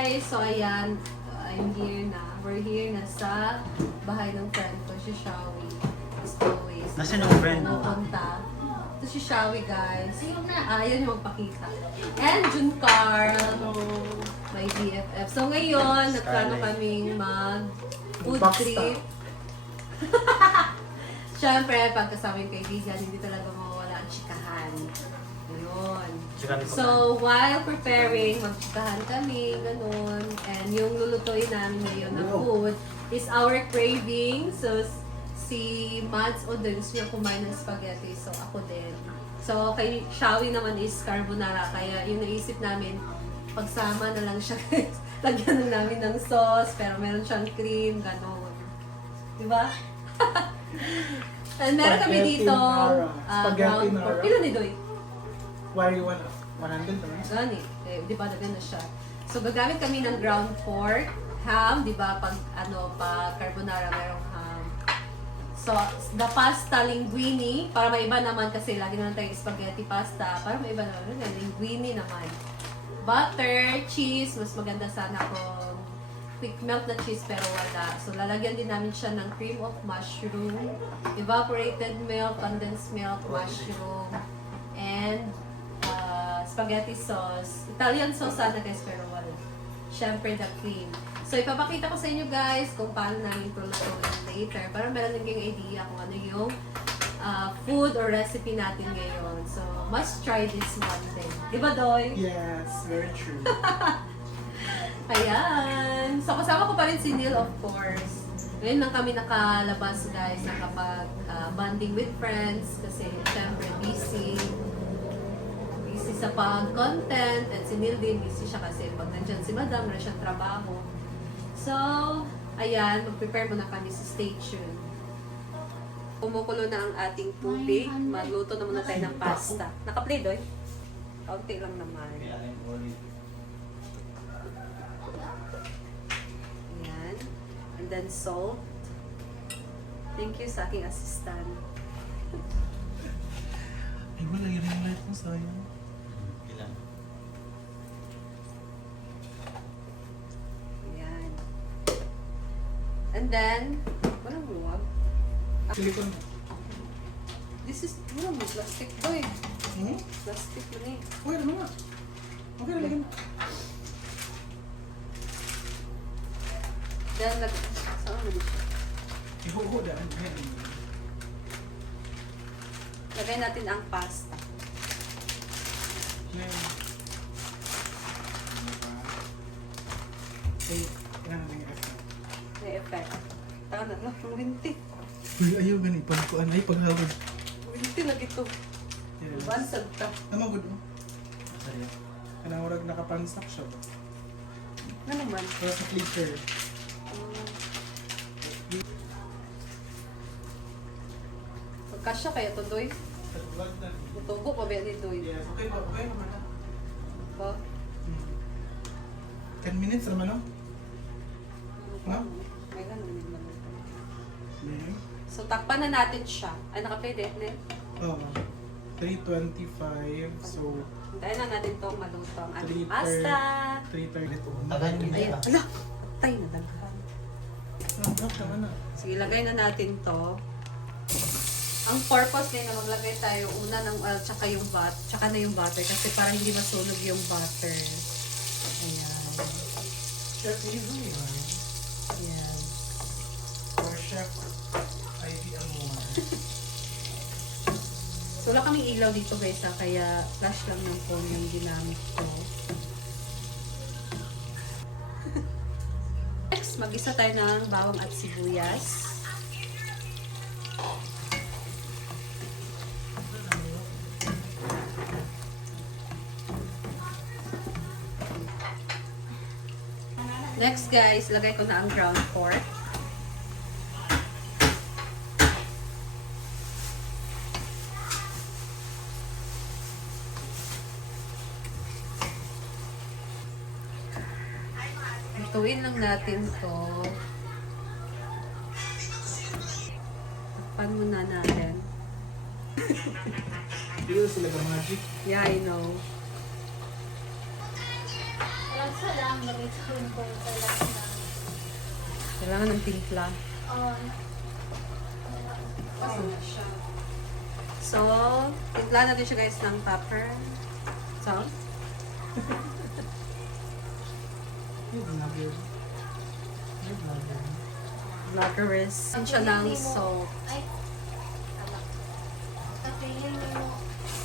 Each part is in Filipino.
guys! So ayan, I'm here na. We're here na sa bahay ng friend ko, si Shawi. As always. Nasaan yung friend? Pupunta. Ito si Shawi, guys. Ayun yung magpakita. And Jun Carl, my BFF. So ngayon, nagplano kaming mag-food trip. Siyempre, pagkasama yung kaibigan, hindi talaga mawawala ang chikahan. Ayun. So, while preparing, magchikahan kami, ganun. And yung lulutuin namin ngayon na food is our craving. So, si Mads o din gusto niya kumain ng spaghetti. So, ako din. So, kay Shawi naman is carbonara. Kaya yung naisip namin, pagsama na lang siya. Lagyan na namin ng sauce, pero meron siyang cream, ganun. Diba? And meron kami dito, ground pork. Ilan ni Doy? Why you want 100 naman? Gani. Eh, di ba, na siya. So, gagamit kami ng ground pork, ham, di ba, pag carbonara, merong ham. So, the pasta linguine, para maiba naman kasi lagi naman tayong spaghetti pasta, para maiba naman, linguine naman. Butter, cheese, mas maganda sana kung quick melt na cheese pero wala. So, lalagyan din namin siya ng cream of mushroom, evaporated milk, condensed milk, mushroom, and spaghetti sauce. Italian sauce sana guys, pero wala. Siyempre, the cream. So, ipapakita ko sa inyo guys kung paano namin ito lutuin later. Para meron din kayong idea kung ano yung food or recipe natin ngayon. So, must try this one day. Di ba, Doy? Yes, very true. Ayan. So, kasama ko pa rin si Neil, of course. Ngayon lang kami nakalabas, guys, nakapag-bonding with friends. Kasi, syempre, busy sa pag-content. At si Neil din, busy siya kasi pag nandyan si Madam, wala siyang trabaho. So, ayan, mag-prepare muna kami. So, stay tuned. Kumukulo na ang ating tubig. Magluto na muna tayo ng pasta. Naka-play, Doy? Kaunti lang naman. Ayan. And then salt. Thank you sa aking assistant. Ay, wala yun yung light mo, sayang. Ayan. And then, walang luwag. Silicone. This is, walang plastic, Doy. Hmm? Plastic lang eh. Okay, ano nga? Okay, lagyan mo. Then, saan mo dito? Ihuhudaan. Lagay natin ang pasta. Yan. Ay, yan ang effect. May effect. Taka na lang, winti. Uy, ayaw ganit. Pagkuhan ay paghawad. Winti lagi to. Yes. Bansag ta. Namagod mo. Kanawag nakapansak siya ba? Ano naman? Para sa flicker. Pagkasya kaya to, Doy. Wag na. Tutubo pa ba ni Doy? Yes, okay ba? Okay naman na. Ba? 10 minutes naman, no? No? May ganun din naman. Okay. So, takpan na natin siya. Ay, naka-play din, ne? Oh, 325. So, Hintayin na natin itong maluto ang ating 3 pasta. 330. Tagal yun Ayan. nila. Ala! Tay na daghan. Naman na. Sige, lagay na natin to. Ang purpose din na maglagay tayo una ng oil tsaka yung tsaka na yung butter kasi para hindi masunog yung butter. Ayan. Chef Easy. Ayan. Or Chef Ivy Amor. So, wala kaming ilaw dito guys kaya flash lang ng phone yung ginamit ko. Next, mag-isa tayo ng bawang at sibuyas. Next guys, lagay ko na ang ground pork. Lutuin lang natin to. Takpan muna natin. Dito sila ba magic? Yeah, I know. Isa lang, gamit ko yung kung lang na. Kailangan ng timpla. Oh, So, timpla natin siya guys ng pepper. Salt. Yung vlogger. Yung vlogger. Vloggeress. Yan siya ng salt. Ay, tama. Kapilin mo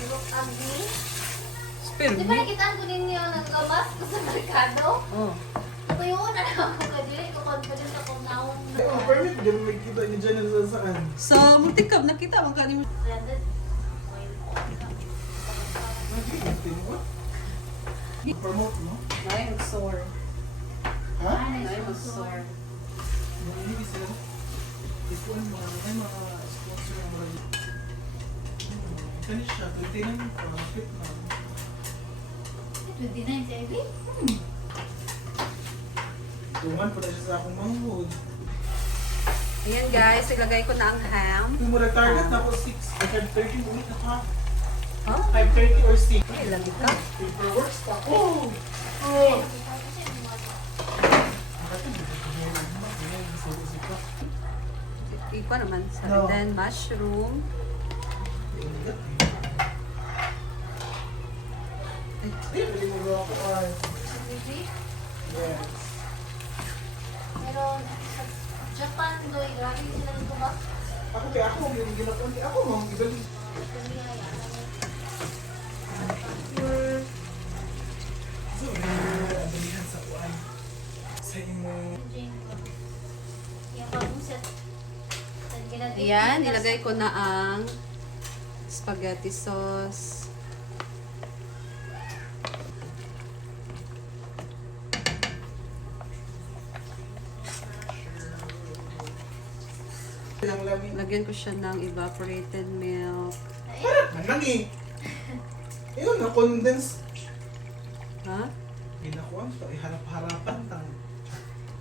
yung agni. Pero, Di ba nakitaan ko ninyo naglabas ko sa merkado? oh. Tuyo na lang ako kadili ko confident ako naon Eh, ang permit, hindi mo makikita niyo dyan na saan. So, multikab, nakita mo kanina. Blended oil. Promote, no? Nay, mag-soar. Ha? Nay, mag-soar. Yung hindi sila. Ikuan mga may mga sponsor ng mga kanis siya, 29 fit na. 29 JB? Tungan pa na siya sa akong manghod. Ayan guys, ilagay ko na ang ham. Kung muna target na ako 6, 5:30 ulit na pa. Oh, 5:30 or 6. ay, lagi ka. Paperworks pa. Oh! Oh! Iko naman sa No. then mushroom. Ay, pwede mo gawa ko ay. JB? Yes. Pero sa Japan doy, grabe sila nito ba? Ako kaya ako, yung ginagawa ako, mga ibali. So, adalihan sa kuan. Sa imo. Yung pag-uset. Ayan, ilagay ko na ang spaghetti sauce. Ilang labi. Lagyan ko siya ng evaporated milk. Manangi. Ayun, na-condense. Ha? Ginakuan siya, iharap-harapan tang.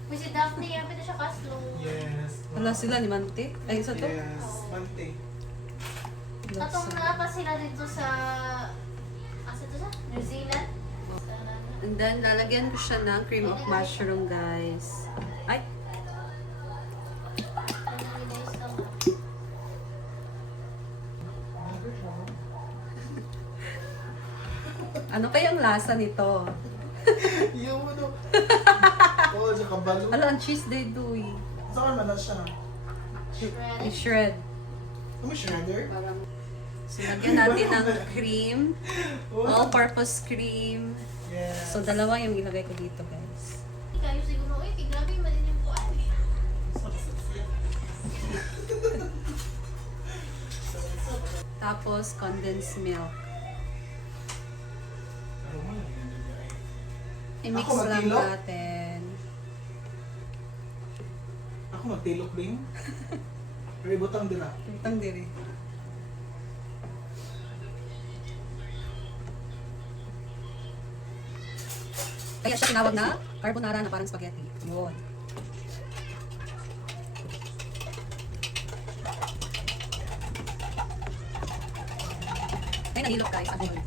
May si Daphne, yan pwede siya kaslo. Yes. Wala sila ni Mantik. Ay, isa to? Yes, mante. Katong na pa sila dito sa... Asa to sa? New Zealand? And then, lalagyan ko siya ng cream of mushroom, guys. Ay, ano kayang lasa nito? Yung ano. Oo, sa kabalo. Hala, ang cheese they do eh. Saan man na siya? I-shred. Ano shredder? Parang, so, lagyan natin ng cream. All-purpose cream. Yes. So, dalawa yung ilagay ko dito, guys. Kayo siguro, eh, grabe man din yung kuan. Tapos, condensed milk. I-mix Ako lang magtilok? natin. Ako magtilok din. Pero ibutang dila. Itang diri. Kaya siya tinawag na carbonara na parang spaghetti. Yun. Ay, nahilok guys. Ano yun?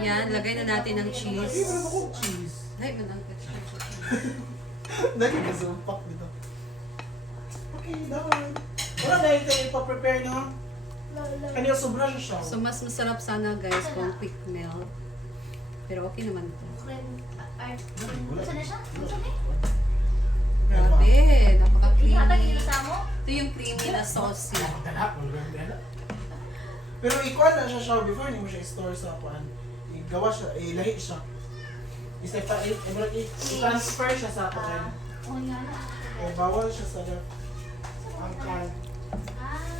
Yan, lagay na natin ng Ay, cheese. wala ako cheese. Ay, ganun ka cheese. Dahil kasumpak dito. Okay, dapat. Wala na yung tayo pa-prepare nyo. Kanina sobra siya. So, mas masarap sana guys kung quick melt. Pero okay naman ito. Saan na siya? Saan na? Grabe, napaka-creamy. Ihatag nila sa mo? Ito yung creamy na sauce niya. Pero ikuha na siya before hindi mo siya i-store sa kuan. Igawa siya, ilahi siya. I-transfer siya sa kuan. Oo nga na. Bawal siya sa ang kan.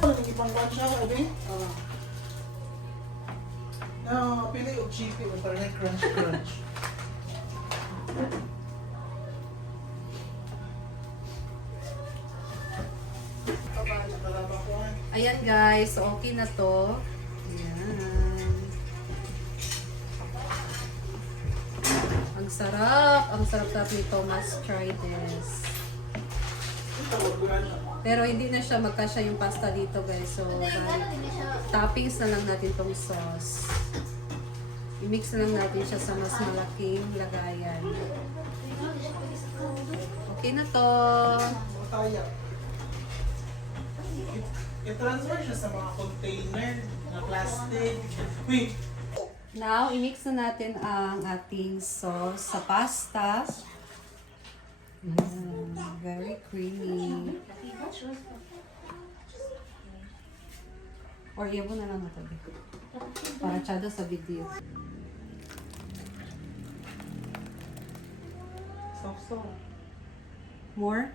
Ano yung ibang kuan siya, abi? Oh. No, pili og chippy o parang crunch. Ayan guys, so okay na to. Ayan. Ang sarap nito. Must try this. Pero hindi na siya magkasya yung pasta dito guys. So, Hindi, ano din na siya. toppings na lang natin tong sauce. I-mix lang natin siya sa mas malaking lagayan. Okay na to. Mataya. I-transfer siya sa mga container na plastic. Wait! Now, i-mix na natin ang ating sauce sa pasta. Very creamy. Or yabo na lang matabi. Para tsada sa video. Soft. More?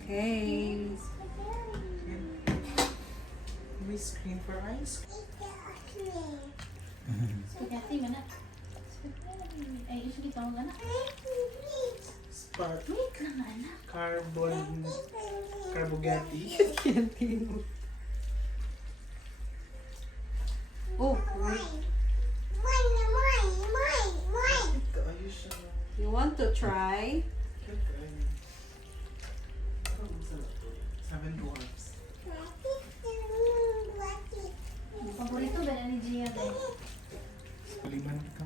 Okay. May screen for ice. Spaghetti man na. Ay, usually tawag na. Spark. Wait lang na anak. Carbogetti. Oh, Ayos siya. you want to try? Seven dwarfs. Paborito ba na ni Gia din? Liman ka.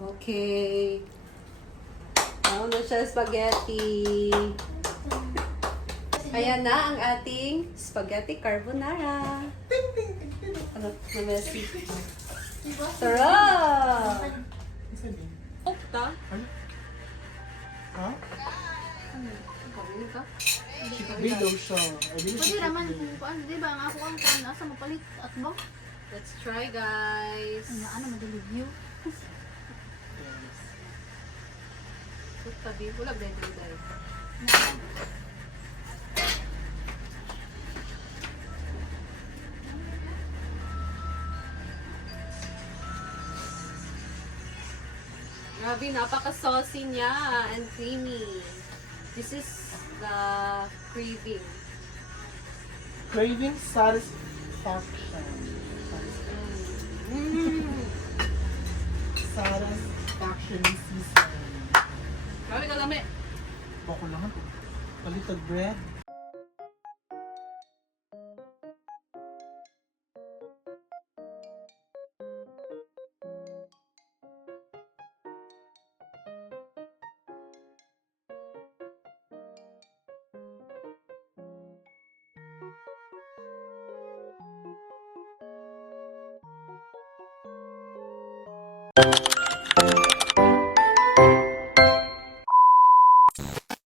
Okay. Now na siya spaghetti. Ayan na ang ating spaghetti carbonara. Ano, na messy. Diba? Sarap! Isa din. Okta? Ha? Ano ka? Chickpea daw siya. Pwede naman kung kuan, di ba? Ang ako ang kuan nasa mapalit at bang? Let's try, guys. Ano madali view? Tabi, wala ba yung dahil? Grabe, napaka-saucy niya and creamy. This is the craving. Craving satisfaction. Satisfaction season. Grabe ka lami. Bako lang ito. Palitag bread.